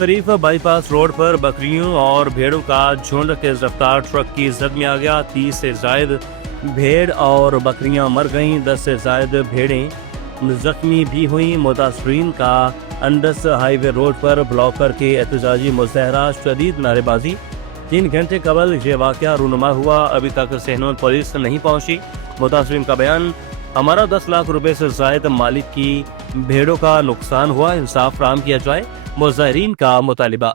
शरीफ bypass road पर बकरियों और भेड़ों का झुंड तेज रफ्तार ट्रक की जद में आ गया। 30 से जायद भेड़ और बकरियां मर गईं, 10 से जायद भेड़ें जख्मी भी हुई। मुतासरीन का अंडस हाईवे रोड पर ब्लॉक करके एहतजाजी मुजाहरा, शदीद नारेबाजी। 3 घंटे कबल ये वाक़या रूनुमा हुआ, अभी तक सहनून पुलिस नहीं पहुंची। मुतासरीन का बयान, हमारा 10 लाख रुपए से जायद मालिक की भेड़ों का नुकसान हुआ, इंसाफ फराहम किया जाए, मुजाहिरीन का मुतालिबा।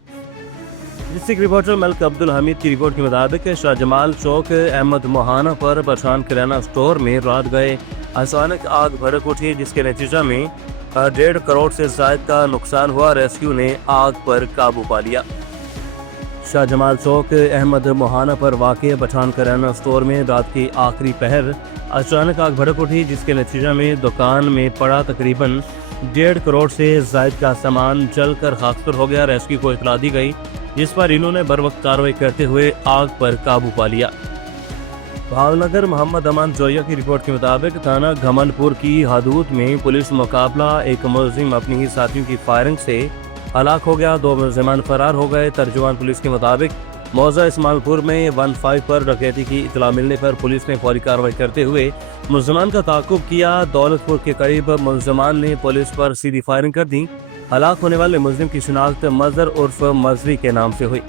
डिस्ट्रिक्ट रिपोर्टर मलिक अब्दुल हमीद की रिपोर्ट के मुताबिक शाहजमाल चौक अहमद मोहाना पर पठान किराना स्टोर में रात गए अचानक आग भड़क उठी, जिसके नतीजा में 1.5 करोड़ से जायद का नुकसान हुआ। रेस्क्यू ने आग पर काबू पा लिया। शाहजमाल चौक अहमद मोहाना पर वाक़ पठान किराना स्टोर में रात की आखिरी पहर अचानक आग भड़क उठी, जिसके नतीजा में दुकान में पड़ा तकरीबन 1.5 करोड़ से जायद का सामान जलकर खाकसर हो गया। रेस्क्यू को इतला दी गई, जिस पर इन्होंने बरवक्त कार्रवाई करते हुए आग पर काबू पा लिया। भावनगर मोहम्मद अमान जोया की रिपोर्ट के मुताबिक थाना घमंडपुर की हदूद में पुलिस मुकाबला, एक मुलजिम अपनी ही साथियों की फायरिंग से हलाक हो गया, 2 मुलजिमान फरार हो गए। तर्जुमान पुलिस के मुताबिक मौजा इस्माइलपुर में 15 पर डकैती की इतला मिलने पर पुलिस ने फौरी कार्रवाई करते हुए मुलजिमान का ताक़ुब किया। दौलतपुर के करीब मुलजिमान ने पुलिस पर सीधी फायरिंग कर दी। हलाक होने वाले मुलजिम की शिनाख्त मजर उर्फ मजरी के नाम से हुई।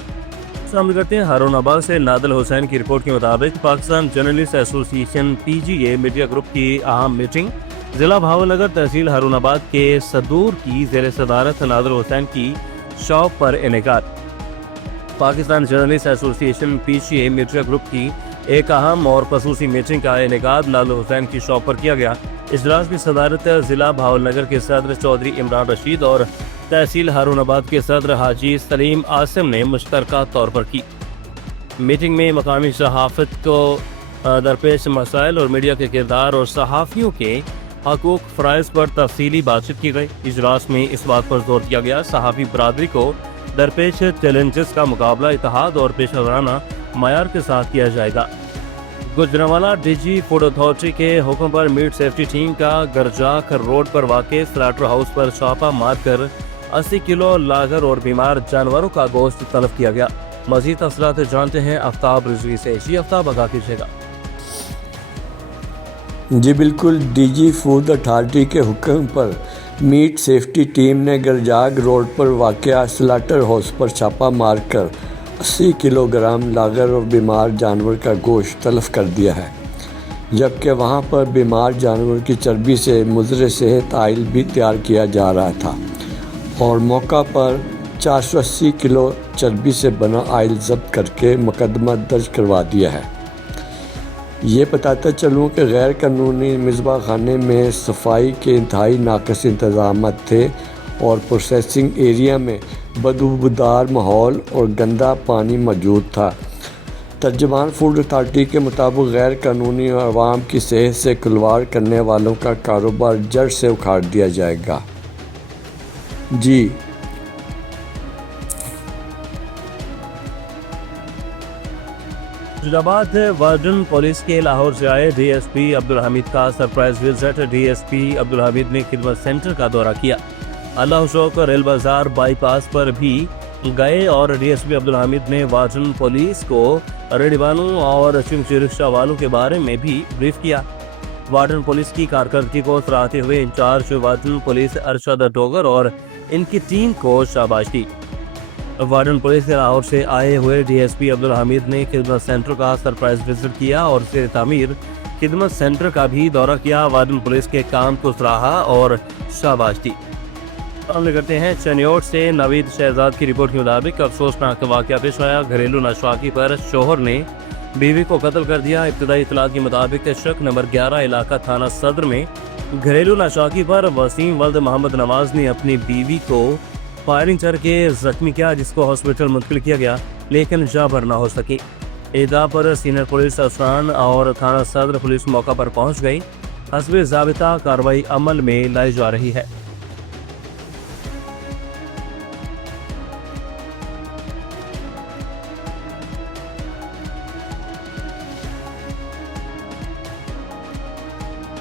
शामिल करते हैं हारूनाबाद से नादिल हुसैन की रिपोर्ट के मुताबिक Pakistan journalist association PGA media group की अहम मीटिंग जिला भावनगर तहसील हारूनाबाद के सदूर की ज़ेर सदारत नादिल हुसैन की शॉप पर इनेकाद। Pakistan journalist association PGA media group की एक अहम और खसूसी मीटिंग का इनेकाद नादिल हुसैन की शॉप पर किया गया। इजलास की सदारत जिला भावनगर के सदर चौधरी इमरान रशीद और तहसील हारूनाबाद के सदर हाजी सलीम आसिम ने मुश्तरका तौर पर की। मीटिंग में मकामी सहाफ़त को दरपेश मसाइल और मीडिया के किरदार और सहाफ़ियों के हकूक़ फ़राइज़ पर तफसीली बातचीत की गई। इजलास में इस बात पर जोर दिया गया सहाफ़ी बरादरी को दरपेश चैलेंजेस का मुकाबला इत्तेहाद और पेशेवराना मयार के साथ किया जाएगा। गुजरांवाला DG फूड अथॉरिटी के हुक्म पर मीट सेफ्टी टीम का गरजाक रोड पर वाक़े स्लाटर हाउस पर छापा मारकर 80 किलो लागर और बीमार जानवरों का गोश्त तलब किया गया। मज़ीद तफसीलात जानते हैं आफ्ताब रिजवी से। जी आफ्ताब, आगाह कीजिएगा। जी बिल्कुल, DG फूड अथॉरिटी के हुक्म पर मीट सेफ्टी टीम ने गरजाक रोड पर वाक़या स्लाटर हाउस पर छापा मारकर 80 किलोग्राम लागर और बीमार जानवर का गोश्त तलब कर दिया है, जबकि वहां पर बीमार जानवर की चर्बी से मुज़र सेहत आयल भी तैयार किया जा रहा था और मौका पर 480 किलो चर्बी से बना आयल जब्त करके मुकदमा दर्ज करवा दिया है। ये बताता चलूँ कि गैर कानूनी मिज़बा खाने में सफाई के इंतहाई नाक़िस इंतज़ाम थे और प्रोसेसिंग एरिया में बदबूदार माहौल और गंदा पानी मौजूद था। तर्जुमान फूड अथॉरिटी के मुताबिक गैर कानूनी और आवाम की सेहत से खिलवाड़ करने वालों का कारोबार जड़ से उखाड़ दिया जाएगा। जी फैसलाबाद वर्जन पुलिस के लाहौर से आए DSP अब्दुल हमीद का surprise visit. DSP Abdul Hamid ने खिदमत सेंटर का दौरा किया। अल्लाह शौक रेल बाजार बाईपास पर भी गए और DSP अब्दुल हमीद ने वर्जन पुलिस को रेडी वालों और चिंची रिक्शा वालों के बारे में भी ब्रीफ किया। वार्डन पुलिस की कारकर्दगी को सराहते हुए incharge warden police Arshad Dogar और इनकी टीम को शाबाश दी। वार्डन पुलिस के लाहौर से आए हुए DSP अब्दुल हमीद ने खिदमत सेंटर का सरप्राइज विजिट किया और ज़ेर तामीर खिदमत सेंटर का भी दौरा किया। वार्डन पुलिस के काम को सराहा और शाबाश दी। सामने करते हैं चनियोट से नवीद शहजाद की रिपोर्ट के मुताबिक अफसोसनाक वाक़या पेश आया। घरेलू नाशाकी पर शोहर ने बीवी को कत्ल कर दिया। इब्तदाई इत्तला के मुताबिक शक नंबर 11 इलाका थाना सदर में घरेलू नाशाकी पर वसीम वल्द मोहम्मद नवाज ने अपनी बीवी को फायरिंग करके जख्मी किया, जिसको हॉस्पिटल मुंतकिल किया गया लेकिन जाबर न हो सकी। इत्तला पर सीनियर पुलिस अफसरान और थाना सदर पुलिस मौका पर पहुंच गई। हस्बे ज़ाबिता कार्रवाई अमल में लाई जा रही है।